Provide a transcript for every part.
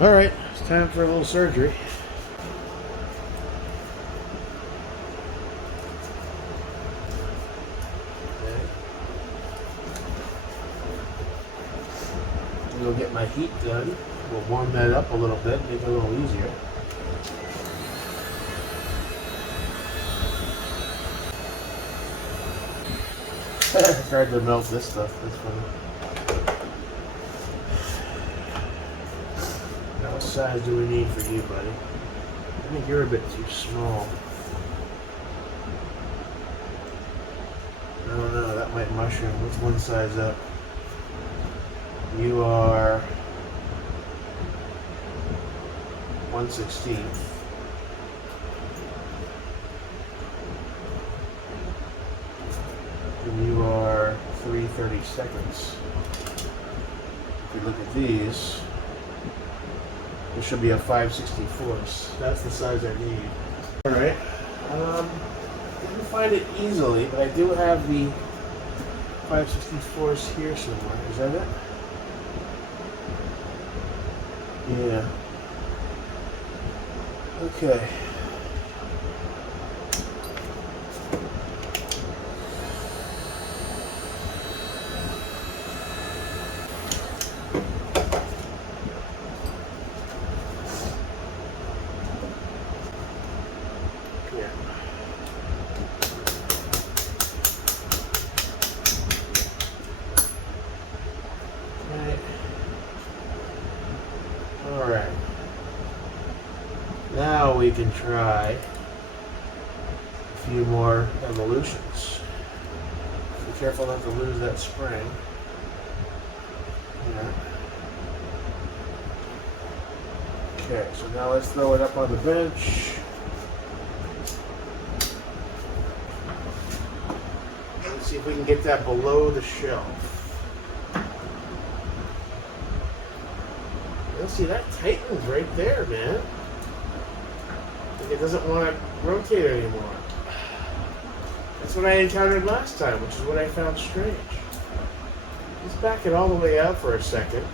Alright, it's time for a little surgery. Okay. We'll get my heat done. We'll warm that up a little bit, make it a little easier. Tried to melt this stuff, that's funny. Now what size do we need for you, buddy? I think you're a bit too small. I don't know, that might mushroom. What's one size up? You are 1/16. And you are 3/32. If you look at these, there should be a 5/64. That's the size I need. Alright. Didn't find it easily, but I do have the 5/64 here somewhere. Is that it? Yeah. Okay. Yeah. Okay. All right. Now we can try a few more evolutions. Be careful not to lose that spring. Yeah. Okay, so now let's throw it up on the bench. Let's see if we can get that below the shelf. Let's see, that tightens right there, man. It doesn't want to rotate anymore. That's what I encountered last time, which is what I found strange. Let's back it all the way out for a second.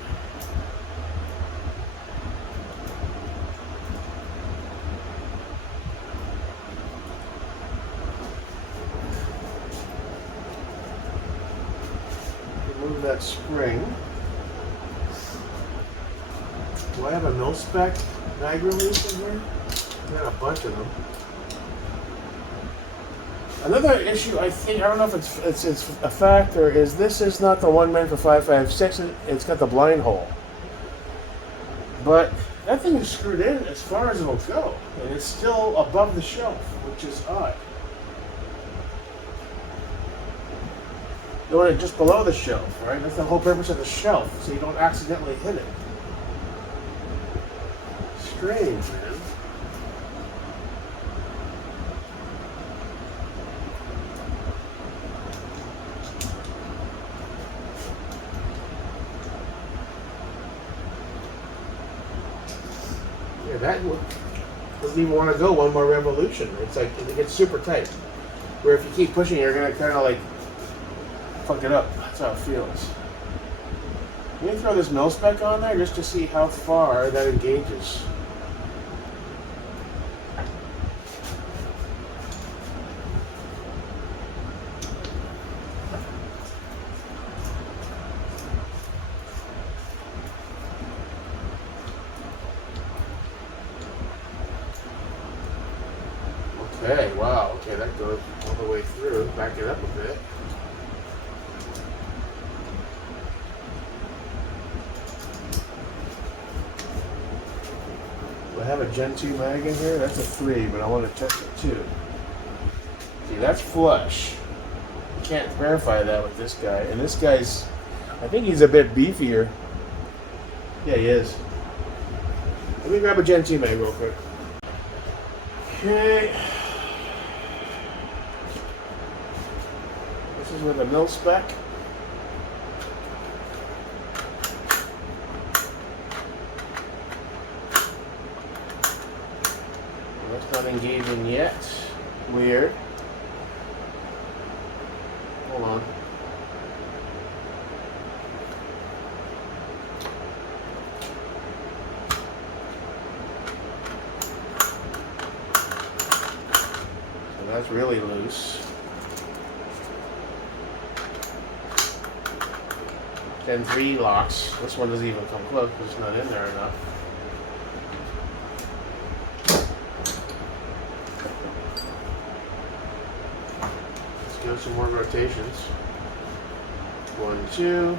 Remove that spring. Do I have a Milspec mag release in here? Got a bunch of them. Another issue, I think, I don't know if it's a factor, is this is not the one meant for 5.56. It's got the blind hole. But that thing is screwed in as far as it'll go, and it's still above the shelf, which is odd. You want it just below the shelf, right? That's the whole purpose of the shelf, so you don't accidentally hit it. Strange, man. Yeah, that doesn't even want to go one more revolution. It's like it gets super tight. Where if you keep pushing, you're gonna kind of like fuck it up. That's how it feels. Let me throw this Milspec on there just to see how far that engages. Okay, wow, okay, that goes all the way through. Back it up a bit. Do I have a Gen 2 mag in here? That's a 3, but I want to test it too. See, that's flush. You can't verify that with this guy. And this guy's, I think he's a bit beefier. Yeah, he is. Let me grab a Gen 2 mag real quick. Okay. This is with a Milspec. That's not engaging yet. Weird. Hold on. That's really loose. Then 3 locks. This one doesn't even come close because it's not in there enough. Let's give it some more rotations. 1, 2.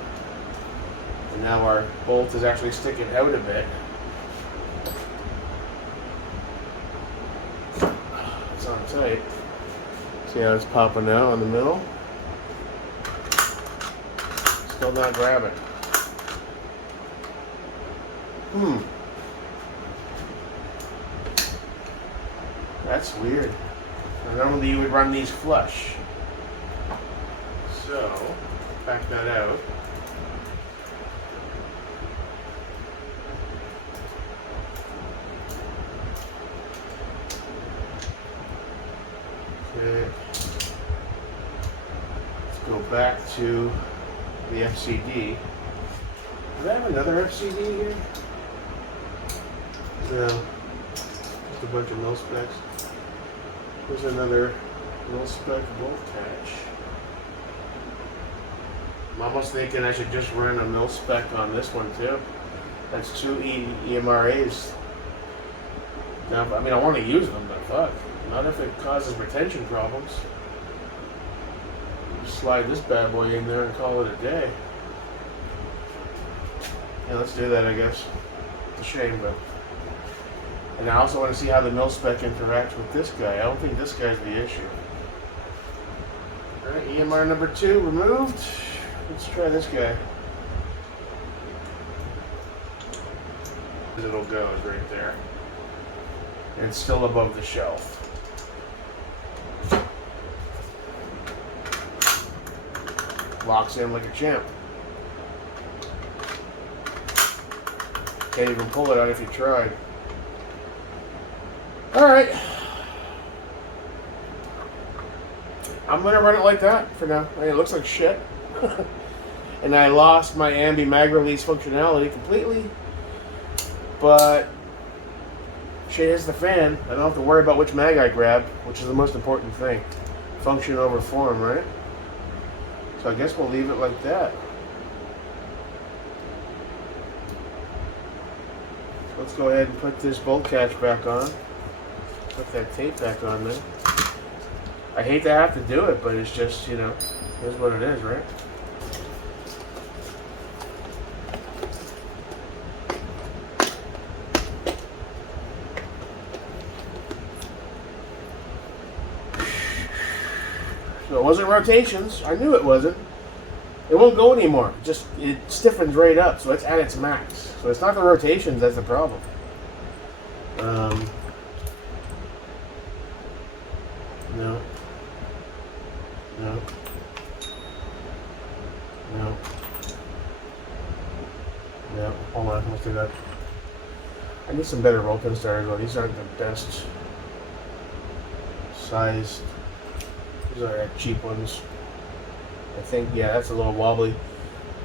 And now our bolt is actually sticking out a bit. It's on tight. See how it's popping out on the middle? Still not grabbing. That's weird. Normally you would run these flush. So, back that out. Okay. Let's go back to the FCD. Do I have another FCD here? No. Just a bunch of Milspecs. There's another Milspec bolt catch. I'm almost thinking I should just run a Milspec on this one too. That's 2 Emr-A's. Now, I mean, I want to use them, but fuck. Not if it causes retention problems. Just slide this bad boy in there and call it a day. Yeah, let's do that, I guess. It's a shame, but... And I also want to see how the Milspec interacts with this guy. I don't think this guy's the issue. Alright, EMR number 2 removed. Let's try this guy. It'll go is right there. And it's still above the shelf. Locks in like a champ. Can't even pull it out if you tried. Alright. I'm gonna run it like that for now. I mean, it looks like shit. And I lost my ambi mag release functionality completely. But shit hits the fan. I don't have to worry about which mag I grab, which is the most important thing. Function over form, right? So I guess we'll leave it like that. Let's go ahead and put this bolt catch back on. Put that tape back on then. I hate to have to do it, but it's just, you know, here's what it is, right? So it wasn't rotations. I knew it wasn't. It won't go anymore. Just it stiffens right up, so it's at its max. So it's not the rotations that's the problem. No. No. No. No. Hold on. Let's do that. I need some better roll pin starters. Well, these aren't the best sized. These are cheap ones. I think, yeah, that's a little wobbly.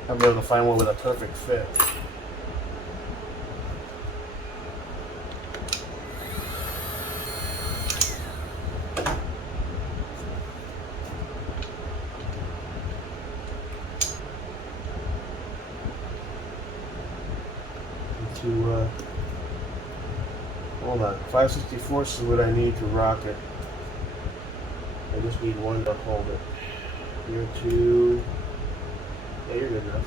I'll be able to find one with a perfect fit. Hold on, 5/64 is what I need to rock it. I just need one to hold it. You're 2. Yeah, you're good enough.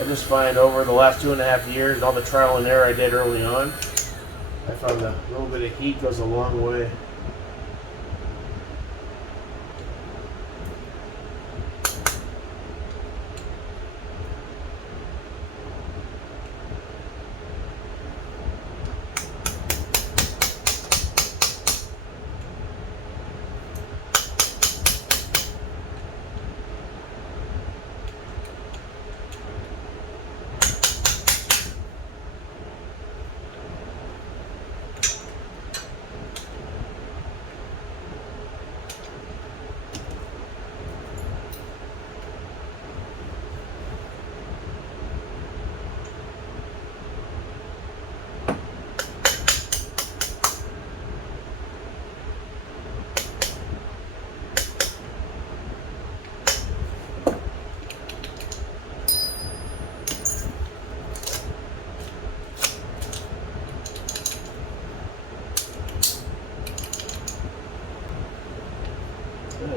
I just find over the last 2.5 years, all the trial and error I did early on, I found a little bit of heat goes a long way.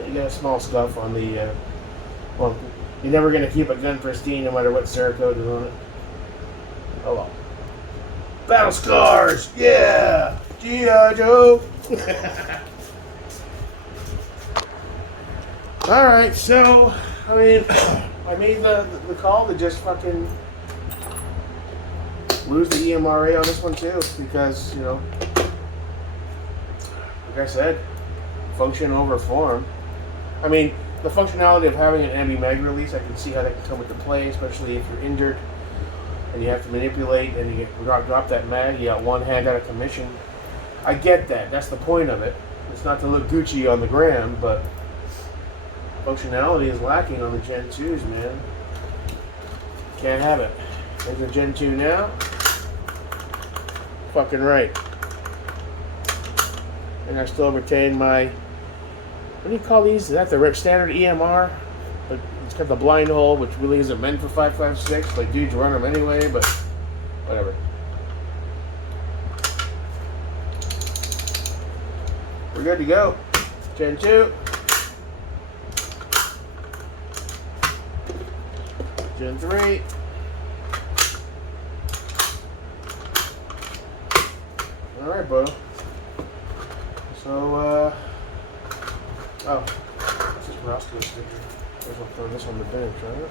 You got small scuff on the. Well, you're never gonna keep a gun pristine no matter what Cerakote is on it. Oh well. Battle scars, yeah, G.I. Joe. All right, so I mean, I made the call to just fucking lose the Emr-A on this one too, because you know, like I said, function over form. I mean, the functionality of having an empty mag release, I can see how that can come into play, especially if you're injured and you have to manipulate and you drop that mag. You got one hand out of commission. I get that. That's the point of it. It's not to look Gucci on the gram, but functionality is lacking on the Gen 2s, man. Can't have it. There's a Gen 2 now. Fucking right. And I still retain my, what do you call these? Is that the standard EMR? But it's got the blind hole, which really isn't meant for 5.56. Like, dudes run them anyway, but whatever. We're good to go. Gen 2. Gen 3. Alright, bro. So, oh, this is Roscoe's sticker. Guess I'll throw this on the bench, right?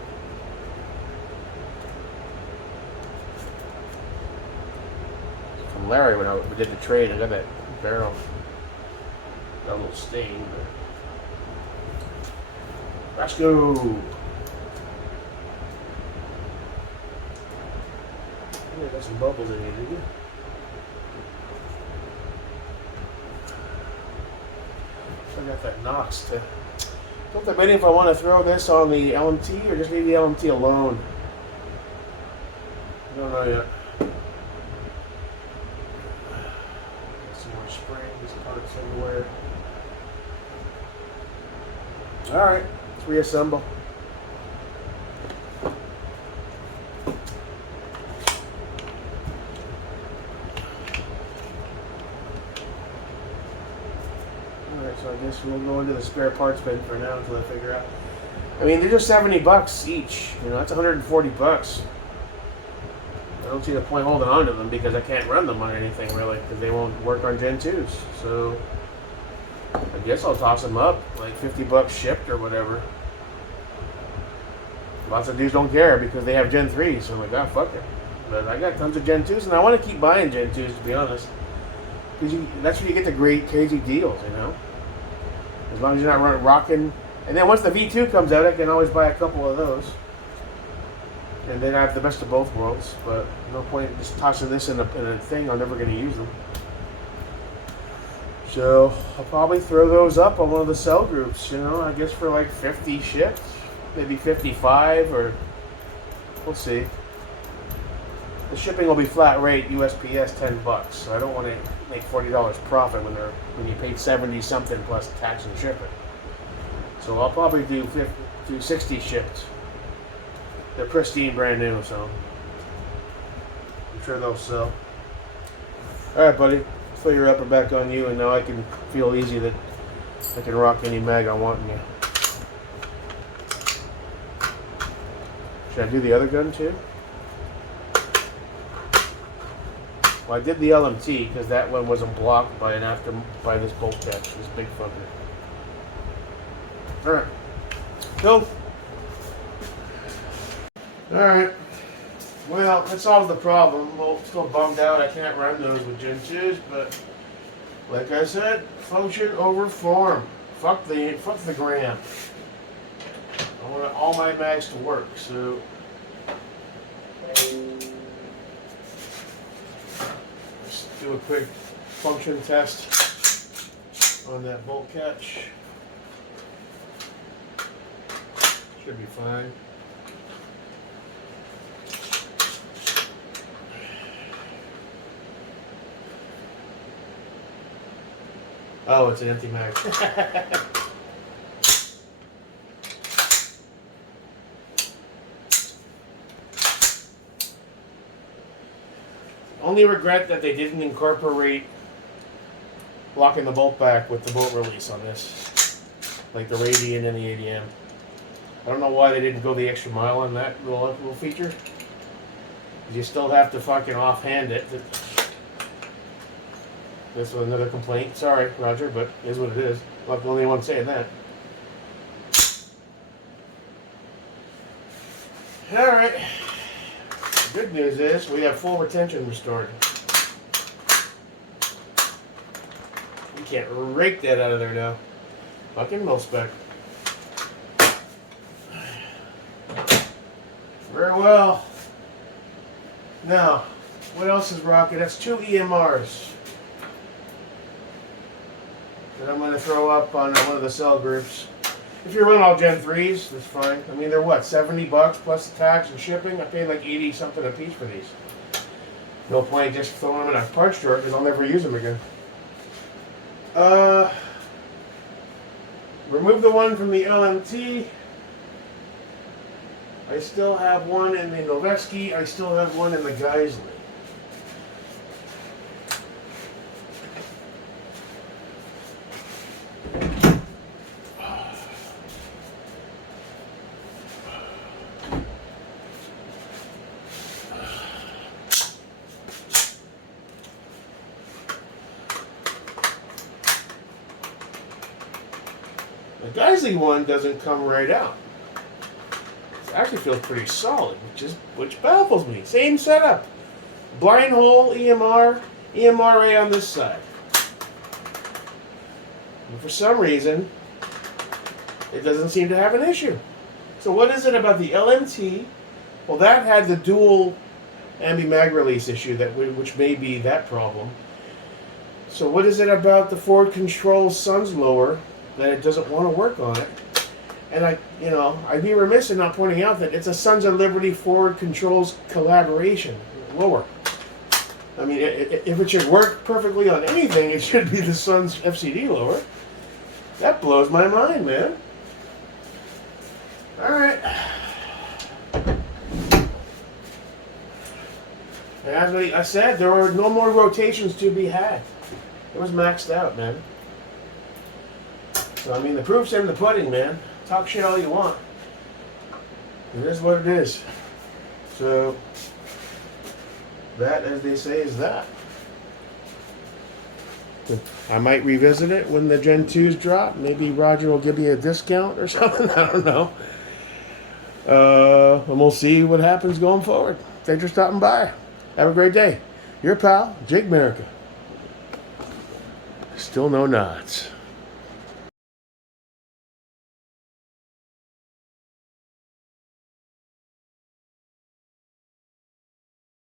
From Larry when we did the trade, I got that barrel. Got a little stain, but Roscoe! Yeah, got some bubbles in here, did you? I got that Knox too. I'm debating if I want to throw this on the LMT or just leave the LMT alone. I don't know yet. Got some more springs, parts everywhere. Alright, let's reassemble. So I guess we'll go into the spare parts bin for now until I figure out. I mean, they're just $70 each. You know, that's $140. I don't see the point holding on to them because I can't run them on anything really because they won't work on Gen 2s. So I guess I'll toss them up, like $50 shipped or whatever. Lots of dudes don't care because they have Gen 3s, so I'm like, ah, fuck it. But I got tons of Gen 2s, and I want to keep buying Gen 2s, to be honest. Because that's where you get the great, crazy deals, you know? As long as you're not rocking. And then once the V2 comes out, I can always buy a couple of those. And then I have the best of both worlds. But no point in just tossing this in a thing. I'm never going to use them. So I'll probably throw those up on one of the cell groups, you know, I guess for like 50 shipped. Maybe 55 or we'll see. The shipping will be flat rate, USPS $10. So I don't want to make $40 profit when you paid 70 something plus tax and shipping. So I'll probably do 60 shipped. They're pristine, brand new, so I'm sure they'll sell. All right, buddy. Fill your upper back on you, and now I can feel easy that I can rock any mag I want in you. Should I do the other gun too? Well, I did the LMT because that one wasn't blocked by by this bolt catch, this big fucker. All right, cool. All right. Well, that solves the problem. Well, still bummed out I can't run those with Gen 2s, but like I said, function over form. Fuck the gram. I want all my mags to work, so. Just do a quick function test on that bolt catch. Should be fine. Oh, it's an empty mag. Only regret that they didn't incorporate locking the bolt back with the bolt release on this. like the Radiant and the ADM. I don't know why they didn't go the extra mile on that little feature. You still have to fucking offhand it. This was another complaint. Sorry, Roger, but it is what it is. I'm not the only one saying that. Alright. The good news is we have full retention restored. You can't rake that out of there now. Fucking Milspec. Very well. Now, what else is rocking? That's 2 EMRs that I'm going to throw up on one of the cell groups. If you run all Gen 3s, that's fine. I mean, they're what, $70 plus the tax and shipping? I paid like 80 something a piece for these. No point just throwing them in a punch drawer because I'll never use them again. Remove the one from the LMT. I still have one in the Noveski. I still have one in the Geisley. The Geisley one doesn't come right out. It actually feels pretty solid, which baffles me. Same setup. Blind hole, EMR, Emr-A on this side. And for some reason, it doesn't seem to have an issue. So what is it about the LMT? Well, that had the dual ambi-mag release issue, which may be that problem. So what is it about the forward control Suns lower that it doesn't want to work on it? And I'd be remiss in not pointing out that it's a Sons of Liberty forward controls collaboration lower. I mean, if it should work perfectly on anything, it should be the Sons FCD lower. That blows my mind, man. All right. As I said, there were no more rotations to be had. It was maxed out, man. So, I mean, the proof's in the pudding, man. Talk shit all you want. It is what it is. So, that, as they say, is that. I might revisit it when the Gen 2s drop. Maybe Roger will give me a discount or something. I don't know. And we'll see what happens going forward. Thanks for stopping by. Have a great day. Your pal, Jake America. Still no nods.